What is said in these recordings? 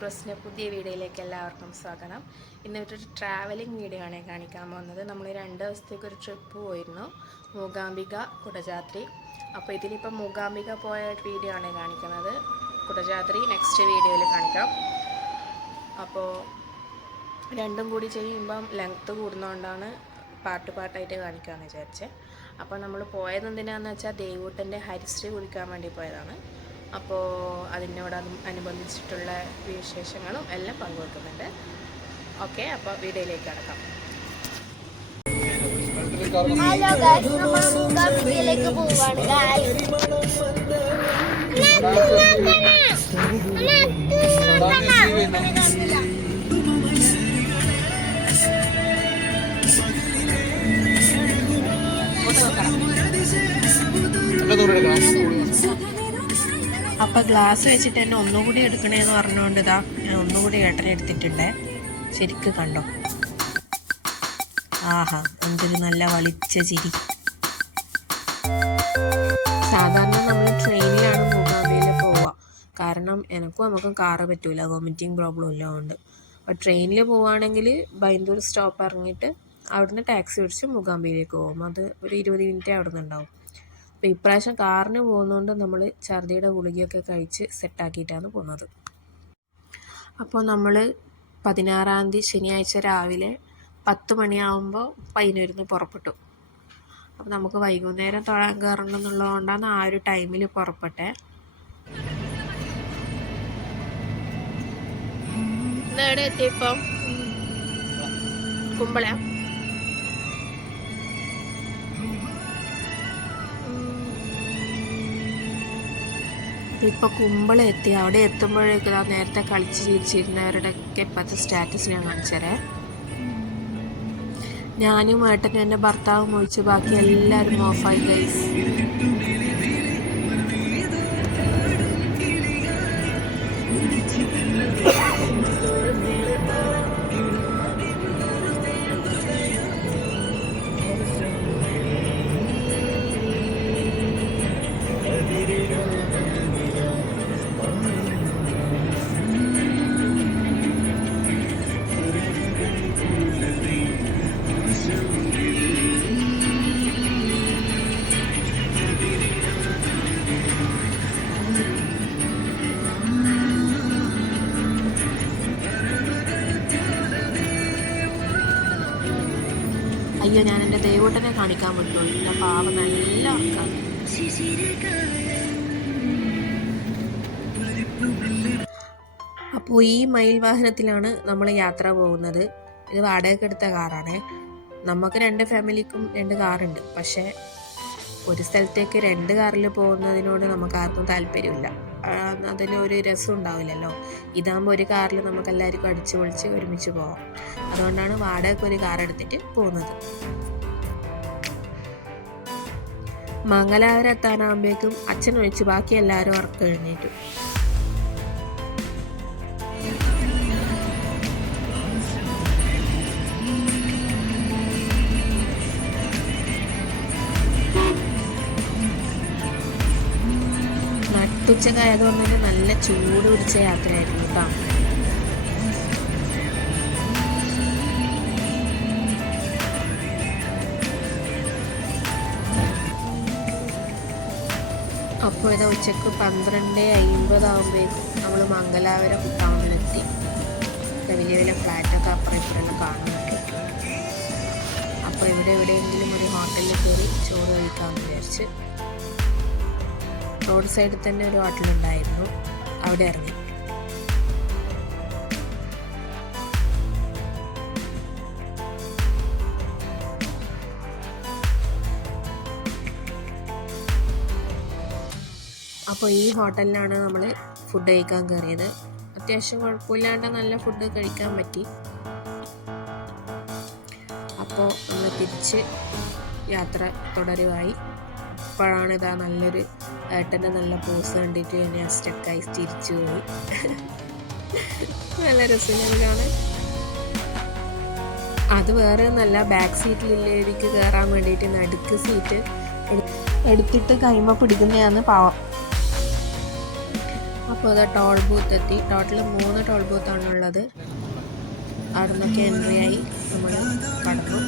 പ്രസ്സിൻ്റെ പുതിയ വീഡിയോയിലേക്ക് എല്ലാവർക്കും സ്വാഗതം. ഇന്നൊരു ട്രാവലിംഗ് വീഡിയോ ആണ് കാണിക്കാൻ പോകുന്നത്. നമ്മൾ 2 ദിവസത്തേക്ക് ഒരു ട്രിപ്പ് പോയിരുന്നു, മൂകാംബിക കുടജാദ്രി. അപ്പോൾ ഇതിലിപ്പോൾ മൂകാംബിക പോയ വീഡിയോ ആണ് കാണിക്കുന്നത്. കുടജാദ്രി നെക്സ്റ്റ് വീഡിയോയിൽ കാണിക്കാം. അപ്പോൾ രണ്ടും കൂടി ചെയ്യുമ്പം ലെങ്ത്ത് കൂടുന്നതുകൊണ്ടാണ് പാർട്ടായിട്ട് കാണിക്കാമെന്ന് വിചാരിച്ചത്. അപ്പോൾ നമ്മൾ പോയത് എന്തിനാണെന്ന് വെച്ചാൽ ദേവൂട്ടൻ്റെ ഹരിശ്രീ കുടിക്കാൻ വേണ്ടി പോയതാണ്. അപ്പോൾ അതിനോട് അനുബന്ധിച്ചിട്ടുള്ള വിശേഷങ്ങളും എല്ലാം പങ്കുവെക്കുന്നുണ്ട്. ഓക്കെ, അപ്പോൾ വീഡിയോയിലേക്ക് കടക്കാം. ഹലോ ഗൈസ്, നമ്മൾ മൂകാംബികയിലേക്ക് പോവാണ് ഗൈസ്. അപ്പോൾ ഗ്ലാസ് വെച്ചിട്ട് തന്നെ ഒന്നുകൂടി എടുക്കണേന്ന് പറഞ്ഞുകൊണ്ട് ഇതാ ഞാൻ ഒന്നുകൂടി ഏട്ടനെ എടുത്തിട്ടുണ്ട്. ശരിക്ക് കണ്ടോ, ആഹാ എന്തൊരു നല്ല വളിച്ച ചിരി. സാധാരണ നമ്മൾ ട്രെയിനിലാണ് മൂകാംബികയിൽ പോവുക. കാരണം നമുക്കും കാറ് പറ്റൂല, വോമിറ്റിംഗ് പ്രോബ്ലം എല്ലാം ഉണ്ട്. അപ്പോൾ ട്രെയിനിൽ പോവുകയാണെങ്കിൽ ബൈന്ദൂർ സ്റ്റോപ്പ് ഇറങ്ങിയിട്ട് അവിടുന്ന് ടാക്സി പിടിച്ച് മൂകാംബികയിലേക്ക് പോകും. അത് ഒരു 20 മിനിറ്റ് അവിടെ നിന്നുണ്ടാവും. അപ്പോൾ ഇപ്രാവശ്യം കാറിന് പോകുന്നതുകൊണ്ട് നമ്മൾ ഛർദിയുടെ ഗുളികയൊക്കെ കഴിച്ച് സെറ്റാക്കിയിട്ടാണ് പോകുന്നത്. അപ്പോൾ നമ്മൾ 16-ാം തീയതി ശനിയാഴ്ച രാവിലെ 10 മണിയാകുമ്പോൾ പയ്യന്നൂരിൽ പുറപ്പെട്ടു. അപ്പോൾ നമുക്ക് വൈകുന്നേരം തൊഴാൻ കയറണം എന്നുള്ളതുകൊണ്ടാണ് ആ ഒരു ടൈമിൽ പുറപ്പെട്ടെ. എവിടെ എത്തിയപ്പം കുമ്പള. ഇപ്പോൾ കുമ്പള എത്തി. അവിടെ എത്തുമ്പോഴേക്ക് നേരത്തെ കളിച്ച് ചിരിച്ചിരുന്നവരുടെയൊക്കെ ഇപ്പോഴത്തെ സ്റ്റാറ്റസ് ഞാൻ കാണിച്ചേരേ. ഞാനും ഏട്ടനും എൻ്റെ ഭർത്താവും ഒഴിച്ച് ബാക്കി എല്ലാവരും ഓഫായി ഗൈസ്. അയ്യോ, ഞാൻ എൻ്റെ ദേവൂട്ടനെ കാണിക്കാൻ പറ്റുള്ളൂ. എൻ്റെ പാവ നല്ല ഉറക്കം. അപ്പോൾ ഈ മയിൽ വാഹനത്തിലാണ് നമ്മൾ യാത്ര പോകുന്നത്. ഇത് വാടകയ്ക്ക് എടുത്ത കാറാണ്. നമുക്ക് 2 ഫാമിലിക്കും 2 കാറുണ്ട്. പക്ഷേ ഒരു സ്ഥലത്തേക്ക് 2 കാറിൽ പോകുന്നതിനോട് നമുക്ക് ആർക്കും താല്പര്യമില്ല. അതിനൊരു രസം ഉണ്ടാവില്ലല്ലോ. ഇതാകുമ്പോൾ ഒരു കാറിൽ നമുക്ക് എല്ലാവർക്കും അടിച്ചു പൊളിച്ച് ഒരുമിച്ച് പോകാം. അതുകൊണ്ടാണ് വാടകയ്ക്ക് ഒരു കാർ എടുത്തിട്ട് പോകുന്നത്. മംഗലാപുരം എത്താനാകുമ്പോഴേക്കും അച്ഛൻ ഒഴിച്ച് ബാക്കി എല്ലാവരും ഉറക്കം എഴുന്നേറ്റു. നട്ടുച്ചക്കായതുകൊണ്ട് തന്നെ നല്ല ചൂട് പിടിച്ച യാത്രയായിരുന്നു കേട്ടോ. അപ്പോൾ ഇതാ ഉച്ചക്ക് 12:50 ആകുമ്പോഴേക്കും നമ്മൾ മംഗലാപുരം ടൗണിലെത്തി. വലിയ വലിയ ഫ്ലാറ്റൊക്കെ അപ്പുറം ഇപ്പുറമെല്ലാം കാണുന്നുണ്ട്. അപ്പോൾ ഇവിടെ എവിടെയെങ്കിലും ഒരു ഹോട്ടലിൽ കയറി ചോറ് കഴിക്കാമെന്ന് വിചാരിച്ച് റോഡ് സൈഡിൽ തന്നെ ഒരു ഹോട്ടലുണ്ടായിരുന്നു, അവിടെ ഇറങ്ങി. അപ്പോൾ ഈ ഹോട്ടലിലാണ് നമ്മൾ ഫുഡ് കഴിക്കാൻ കയറിയത്. അത്യാവശ്യം കുഴപ്പമില്ലാണ്ട് നല്ല ഫുഡ് കഴിക്കാൻ പറ്റി. അപ്പോൾ നമ്മൾ തിരിച്ച് യാത്ര തുടരുവായി. അപ്പോഴാണ് ഇതാ നല്ലൊരു ഏട്ടൻ്റെ നല്ല പോസ് കണ്ടിട്ട് ഞാൻ സ്റ്റക്കായി തിരിച്ചു പോയി. നല്ല രസമാണ് കാണാൻ. അത് വേറെ ഒന്നല്ല, ബാക്ക് സീറ്റിലേക്ക് കയറാൻ വേണ്ടിയിട്ട് നടുക്ക് സീറ്റ് എടുത്തിട്ട് കൈമ പിടിക്കുന്നതാണ് പാവം. അപ്പോൾ ഇത് ടോൾ ബൂത്ത് എത്തി. ടോട്ടൽ 3 ടോൾ ബൂത്താണുള്ളത്. അവിടെ നിന്നൊക്കെ എൻട്രി ആയി നമ്മൾ കടന്നു.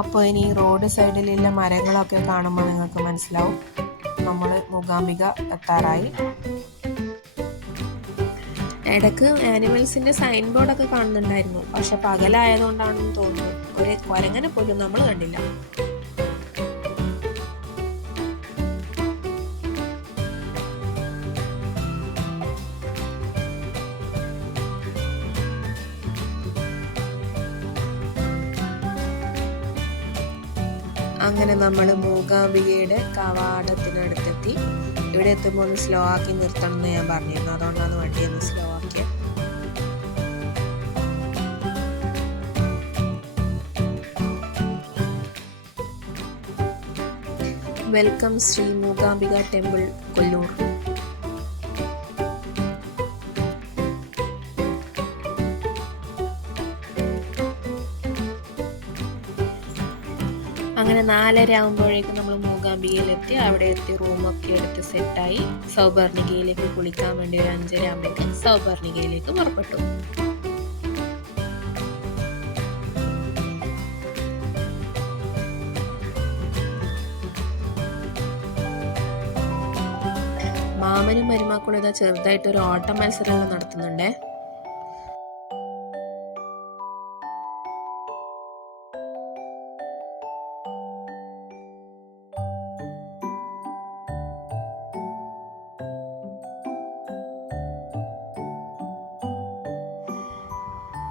അപ്പോൾ ഇനി റോഡ് സൈഡിലുള്ള മരങ്ങളൊക്കെ കാണുമ്പോൾ നിങ്ങൾക്ക് മനസ്സിലാവും നമ്മൾ മൂകാംബിക എത്താറായി. ഇടയ്ക്ക് ആനിമൽസിൻ്റെ സൈൻ ബോർഡൊക്കെ കാണുന്നുണ്ടായിരുന്നു. പക്ഷെ പകലായതുകൊണ്ടാണെന്ന് തോന്നുന്നു ഒരു കുരങ്ങനെ പോലും നമ്മൾ കണ്ടില്ല. അങ്ങനെ നമ്മൾ മൂകാംബികയുടെ കവാടത്തിനടുത്തെത്തി. ഇവിടെ എത്തുമ്പോൾ ഒന്ന് സ്ലോ ആക്കി നിർത്തണം എന്ന് ഞാൻ പറഞ്ഞിരുന്നു. അതുകൊണ്ടാണ് വണ്ടി ഒന്ന് സ്ലോ ആക്കിയത്. Welcome Shri Mookambika temple Kollur. അങ്ങനെ 4:30 ആകുമ്പോഴേക്കും നമ്മൾ മൂകാംബികയിലെത്തി. അവിടെ എത്തി റൂമൊക്കെ എടുത്ത് സെറ്റായി സൗപർണികയിലേക്ക് കുളിക്കാൻ വേണ്ടി ഒരു 5:30 ആകുമ്പോഴേക്കും സൗപർണികയിലേക്ക് പുറപ്പെട്ടു. മാമനും മരുമക്കളും ഇതാ ചെറുതായിട്ടൊരു ഓട്ട മത്സരങ്ങൾ നടത്തുന്നുണ്ടേ.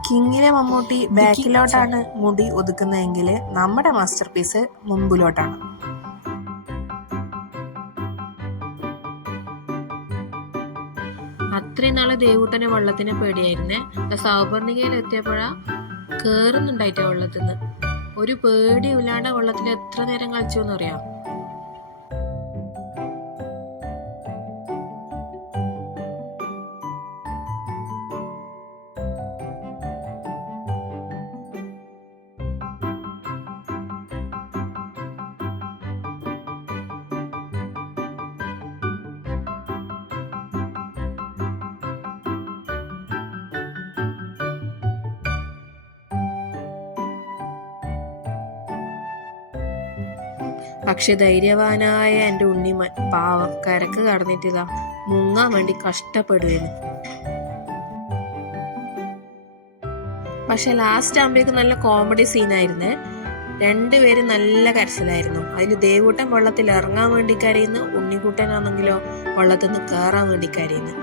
കിങ്ങിലെ മമ്മൂട്ടി ബാക്കിലോട്ടാണ് മുടി ഒതുക്കുന്നതെങ്കിൽ നമ്മുടെ മാസ്റ്റർ പീസ് മുമ്പിലോട്ടാണ്. അത്രയും നാളെ ദേവൂട്ടനെ വെള്ളത്തിന് പേടിയായിരുന്നേ. സൗപർണികയിൽ എത്തിയപ്പോഴാ കേറുന്നുണ്ടായിട്ട വെള്ളത്തിൽ നിന്ന്. ഒരു പേടിയില്ലാണ്ട് വെള്ളത്തിൽ എത്ര നേരം കളിച്ചു എന്നറിയാം. പക്ഷെ ധൈര്യവാനായ എൻ്റെ ഉണ്ണിമൻ പാവം കരക്ക് കടന്നിട്ടിതാ മുങ്ങാൻ വേണ്ടി കഷ്ടപ്പെടുകയാണ്. പക്ഷെ ലാസ്റ്റ് ആകുമ്പോഴേക്കും നല്ല കോമഡി സീനായിരുന്നേ. രണ്ടുപേരും നല്ല കരച്ചിലായിരുന്നു. അതിൽ ദേവൂട്ടൻ വെള്ളത്തിൽ ഇറങ്ങാൻ വേണ്ടി കരയുന്നു, ഉണ്ണിക്കുട്ടനാണെങ്കിലോ വെള്ളത്തിൽ നിന്ന് കയറാൻ വേണ്ടി കരയുന്നു.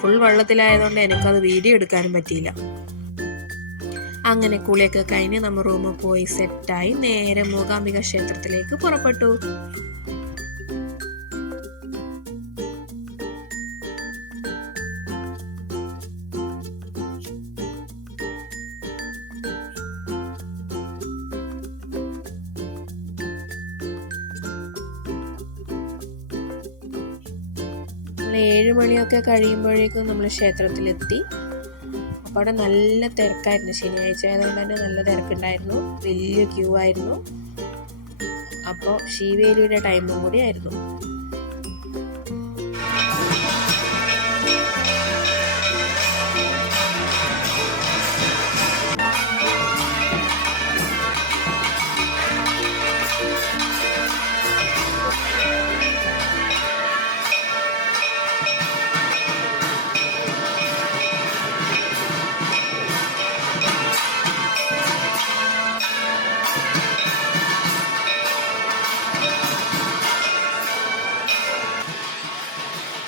ഫുൾ വെള്ളത്തിലായതുകൊണ്ട് എനിക്കത് വീഡിയോ എടുക്കാനും പറ്റിയില്ല. അങ്ങനെ കുളിയൊക്കെ കഴിഞ്ഞ് നമ്മൾ റൂമിൽ പോയി സെറ്റായി നേരെ മൂകാംബിക ക്ഷേത്രത്തിലേക്ക് പുറപ്പെട്ടു. നമ്മൾ 7 മണിയൊക്കെ കഴിയുമ്പോഴേക്കും നമ്മൾ ക്ഷേത്രത്തിലെത്തി. അപ്പോൾ അവിടെ നല്ല തിരക്കായിരുന്നു. ശനിയാഴ്ച ആയതുകൊണ്ട് തന്നെ നല്ല തിരക്കുണ്ടായിരുന്നു. വലിയ ക്യൂ ആയിരുന്നു. അപ്പോൾ ശീവേലിയുടെ ടൈമും കൂടി ആയിരുന്നു.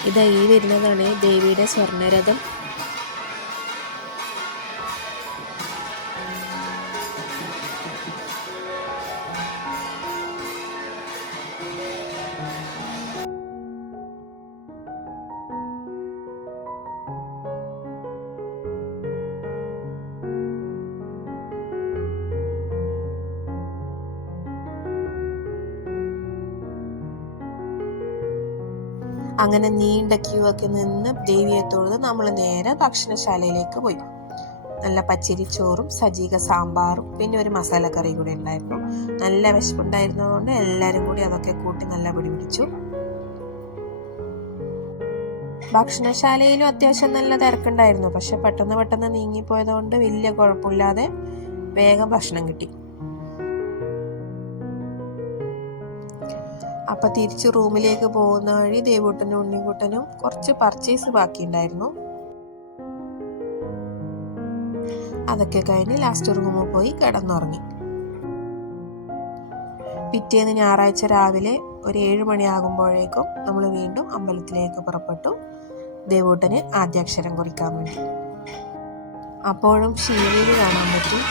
ഇതാ ഈ വരുന്നതാണ് ദേവിയുടെ സ്വർണ്ണരഥം. അങ്ങനെ നീണ്ട ക്യൂ ഒക്കെ നിന്ന് ദേവിയെ തൊഴുത് നമ്മൾ നേരെ ഭക്ഷണശാലയിലേക്ക് പോയി. നല്ല പച്ചരിച്ചോറും സജീക സാമ്പാറും പിന്നെ ഒരു മസാലക്കറി കൂടെ ഉണ്ടായിരുന്നു. നല്ല വിശപ്പുണ്ടായിരുന്നതുകൊണ്ട് എല്ലാവരും കൂടി അതൊക്കെ കൂട്ടി നല്ല പിടി പിടിച്ചു. ഭക്ഷണശാലയിലും അത്യാവശ്യം നല്ല തിരക്കുണ്ടായിരുന്നു. പക്ഷെ പെട്ടെന്ന് നീങ്ങിപ്പോയതുകൊണ്ട് വലിയ കുഴപ്പമില്ലാതെ വേഗം ഭക്ഷണം കിട്ടി. അപ്പൊ തിരിച്ച് റൂമിലേക്ക് പോകുന്ന വഴി ദേവൂട്ടനും ഉണ്ണിക്കുട്ടനും കുറച്ച് പർച്ചേസ് ബാക്കിയുണ്ടായിരുന്നു. അതൊക്കെ കഴിഞ്ഞ് ലാസ്റ്റ് റൂമിൽ പോയി കിടന്നുറങ്ങി. പിറ്റേന്ന് ഞായറാഴ്ച രാവിലെ ഒരു 7 മണിയാകുമ്പോഴേക്കും നമ്മൾ വീണ്ടും അമ്പലത്തിലേക്ക് പുറപ്പെട്ടു, ദേവൂട്ടന് ആദ്യാക്ഷരം കുറിക്കാൻ വേണ്ടി. അപ്പോഴും ശീലയിൽ കാണാൻ പറ്റും.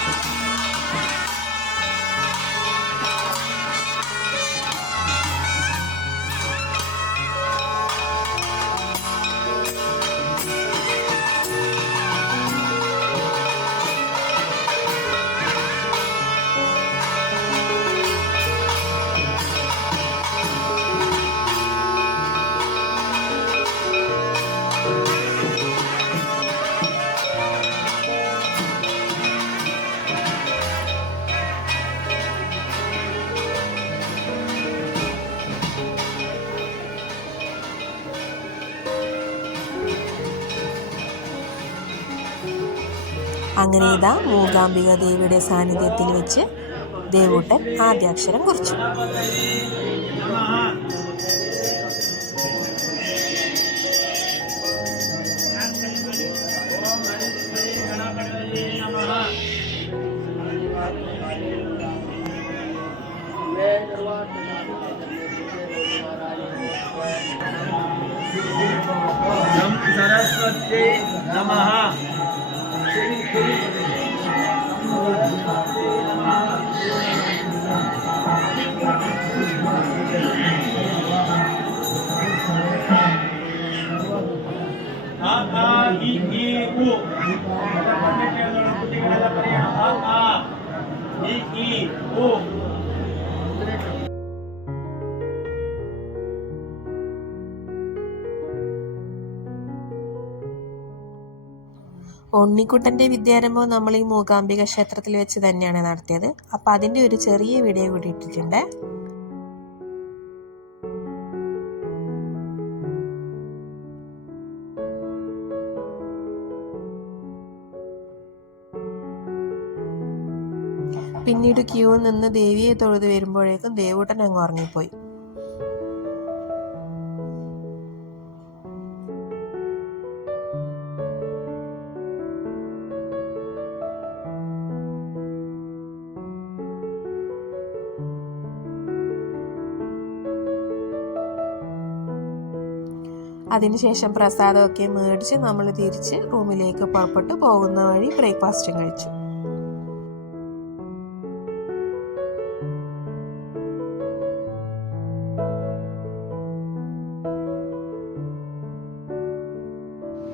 അങ്ങനെ ഇതാ മൂകാംബിക ദേവിയുടെ സാന്നിധ്യത്തിൽ വെച്ച് ദേവൂട്ടൻ ആദ്യാക്ഷരം കുറിച്ചു. सरस्वती नमः. ഉണ്ണിക്കുട്ടന്റെ വിദ്യാരംഭം നമ്മൾ ഈ മൂകാംബിക ക്ഷേത്രത്തിൽ വെച്ച് തന്നെയാണ് നടത്തിയത്. അപ്പൊ അതിന്റെ ഒരു ചെറിയ വീഡിയോ കൂടി ഇട്ടിട്ടുണ്ട്. പിന്നീട് ക്യൂ നിന്ന് ദേവിയെ തൊഴുത് വരുമ്പോഴേക്കും ദേവൂട്ടൻ അങ്ങ് ഉറങ്ങിപ്പോയി. അതിനുശേഷം പ്രസാദമൊക്കെ മേടിച്ച് നമ്മൾ തിരിച്ച് റൂമിലേക്ക് പുറപ്പെട്ടു. പോകുന്ന വഴി ബ്രേക്ക്ഫാസ്റ്റും കഴിച്ചു.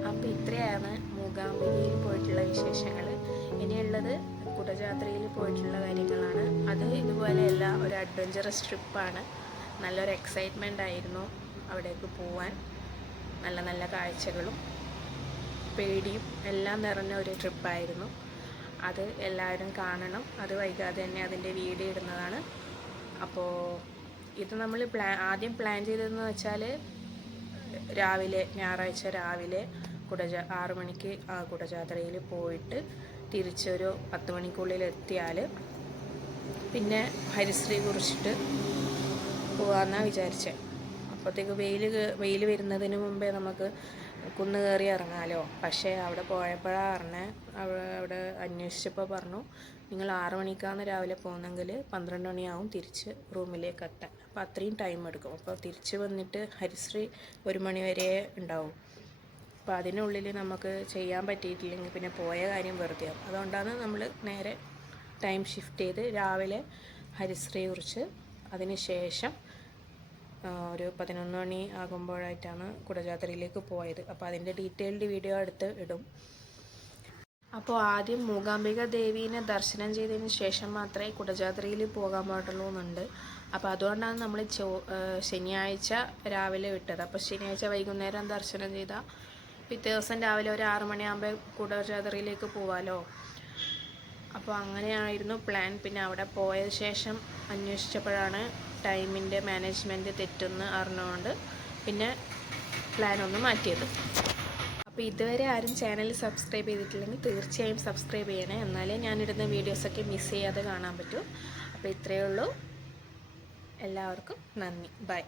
അപ്പം ഇത്രയാണ് മൂകാംബികയിൽ പോയിട്ടുള്ള വിശേഷങ്ങൾ. ഇനിയുള്ളത് കുടജാത്രയിൽ പോയിട്ടുള്ള കാര്യങ്ങളാണ്. അത് ഇതുപോലെയല്ല, ഒരു അഡ്വഞ്ചറസ് ട്രിപ്പാണ്. നല്ലൊരു എക്സൈറ്റ്മെൻ്റ് ആയിരുന്നു അവിടേക്ക് പോവാൻ. നല്ല നല്ല കാഴ്ചകളും പേടിയും എല്ലാം നിറഞ്ഞ ഒരു ട്രിപ്പായിരുന്നു. അത് എല്ലാവരും കാണണം. അത് വൈകാതെ തന്നെ അതിൻ്റെ വീഡിയോ ഇടുന്നതാണ്. അപ്പോൾ ഇത് നമ്മൾ ആദ്യം പ്ലാൻ ചെയ്തതെന്ന് വെച്ചാൽ ഞായറാഴ്ച രാവിലെ 6 മണിക്ക് കുടജാത്രയിൽ പോയിട്ട് തിരിച്ചൊരു 10 മണിക്കുള്ളിൽ എത്തിയാൽ പിന്നെ ഹരിശ്രീ കുറിച്ചിട്ട് പോകാമെന്നാണ് വിചാരിച്ചത്. അപ്പോഴത്തേക്ക് വെയിൽ വരുന്നതിന് മുമ്പേ നമുക്ക് കുന്ന് കയറി ഇറങ്ങാമല്ലോ. പക്ഷേ അവിടെ പോയപ്പോഴാണ് പറഞ്ഞത്, അവിടെ അന്വേഷിച്ചപ്പോൾ പറഞ്ഞു നിങ്ങൾ 6 മണിക്കാണ് രാവിലെ പോകുന്നെങ്കിൽ 12 മണിയാവും തിരിച്ച് റൂമിലേക്ക് എത്താൻ. അപ്പോൾ അത്രയും ടൈം എടുക്കും. അപ്പോൾ തിരിച്ച് വന്നിട്ട് ഹരിശ്രീ 1 മണി വരെ ഉണ്ടാവും. അപ്പോൾ അതിനുള്ളിൽ നമുക്ക് ചെയ്യാൻ പറ്റിയിട്ടില്ലെങ്കിൽ പിന്നെ പോയ കാര്യം വെറുതെയാവും. അതുകൊണ്ടാണ് നമ്മൾ നേരെ ടൈം ഷിഫ്റ്റ് ചെയ്ത് രാവിലെ ഹരിശ്രീ കുറിച്ച് അതിന് ശേഷം ഒരു 11 മണി ആകുമ്പോഴായിട്ടാണ് കുടജാത്രയിലേക്ക് പോയത്. അപ്പോൾ അതിൻ്റെ ഡീറ്റെയിൽഡ് വീഡിയോ അടുത്ത് ഇടും. അപ്പോൾ ആദ്യം മൂകാംബിക ദേവീനെ ദർശനം ചെയ്തതിന് ശേഷം മാത്രമേ കുടജാത്രയിൽ പോകാൻ പാടുള്ളൂ എന്നുണ്ട്. അപ്പോൾ അതുകൊണ്ടാണ് നമ്മൾ ശനിയാഴ്ച രാവിലെ വിട്ടത്. അപ്പോൾ ശനിയാഴ്ച വൈകുന്നേരം ദർശനം ചെയ്താൽ പിറ്റേ ദിവസം രാവിലെ ഒരു 6 മണിയാകുമ്പോൾ കുടജാദ്രിയിലേക്ക് പോവാമല്ലോ. അപ്പോൾ അങ്ങനെയായിരുന്നു പ്ലാൻ. പിന്നെ അവിടെ പോയ ശേഷം അന്വേഷിച്ചപ്പോഴാണ് ടൈമിൻ്റെ മാനേജ്മെൻറ്റ് തെറ്റെന്ന് അറിഞ്ഞുകൊണ്ട് പിന്നെ പ്ലാൻ ഒന്ന് മാറ്റിയത്. അപ്പോൾ ഇതുവരെ ആരും ചാനൽ സബ്സ്ക്രൈബ് ചെയ്തിട്ടില്ലെങ്കിൽ തീർച്ചയായും സബ്സ്ക്രൈബ് ചെയ്യണേ, എന്നാലേ ഞാനിടുന്ന വീഡിയോസൊക്കെ മിസ് ചെയ്യാതെ കാണാൻ പറ്റൂ. അപ്പോൾ ഇത്രയേ ഉള്ളൂ. എല്ലാവർക്കും നന്ദി. ബൈ.